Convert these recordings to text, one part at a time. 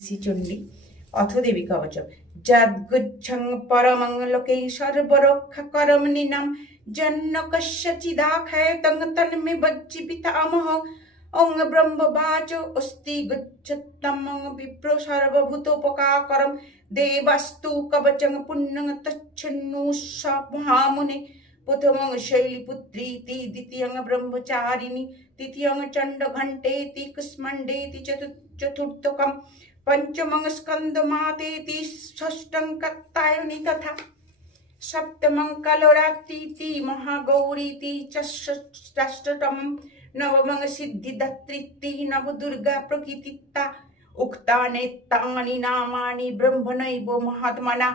শ্রীচণ্ডী অথ দেবী কবচম যদ্গুচ্ছং পরমং লোকে সর্বরক্ষাকরম নিনাম জন্ন কস্যচিদাখ্যাতং তন্মে বজ্জীবিতামহ ওং ব্রহ্মবাচ অস্তি গুচ্ছত্তমং বিপ্র সর্বভূতোপকারম দেবাস্তু কবচং পুণ্যং তচ্ছন্নু মহামুনে প্রথমং শৈলীপুত্রীতি দ্বিতীয়ং ব্রহ্মচারিণী তৃতীয়ং চণ্ডঘণ্টেতি কুষ্মাণ্ডেতি চতুর্থকম पंचमं स्कंदमातेति षष्ठं कात्यायनी तथा सप्तमं कलरात्रीति महागौरीति षष्ठतमं नवमं सिद्धिदात्रीति नवदुर्गा प्रकृतिता उक्तानि नामानि ब्रह्मणैव महात्मना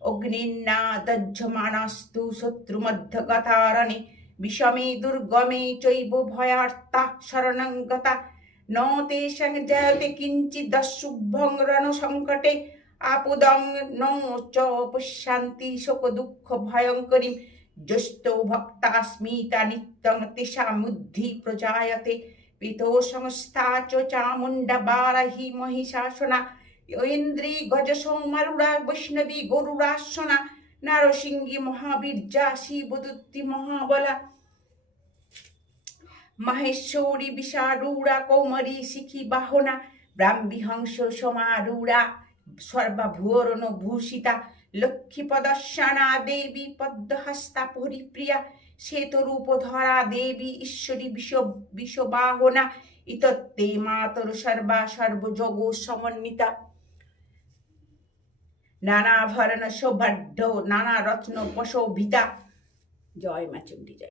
अग्निना दज्यमानास्तु शत्रुमध्यगतारणे विषमे दुर्गमे चैव भयार्ता शरणं गता न तेषां जयते किञ्चिदशुभं रणसङ्कटे आपदं न च पश्यन्ति शोकदुःखभयङ्करीं जस्तो भक्तास्मिता नित्यं तेषामुद्धि प्रजायते पितो संस्था च चामुण्डा बाराही महिषासना इन्द्री गजसौमारूढा वैष्णवी गरुडासना नारसिंही महावीर्या शिवदूती महाबला महेश्वरी विशारूढ़ा कौमरी शिखी बाहना ब्राह्मी हंस समारूढ़ा सर्वभुवरण भूषिता लक्ष्मी पदर्शना देवी पद्महस्ता परिप्रिया श्वेतरूपधरा देवी ईश्वरी विश्वबाहना इतत्ते मातर सर्वा सर्वजगो समन्विता नाना भरण सौभाग्य नाना रत्न प्रशोभिता। जय मा चंडी जय।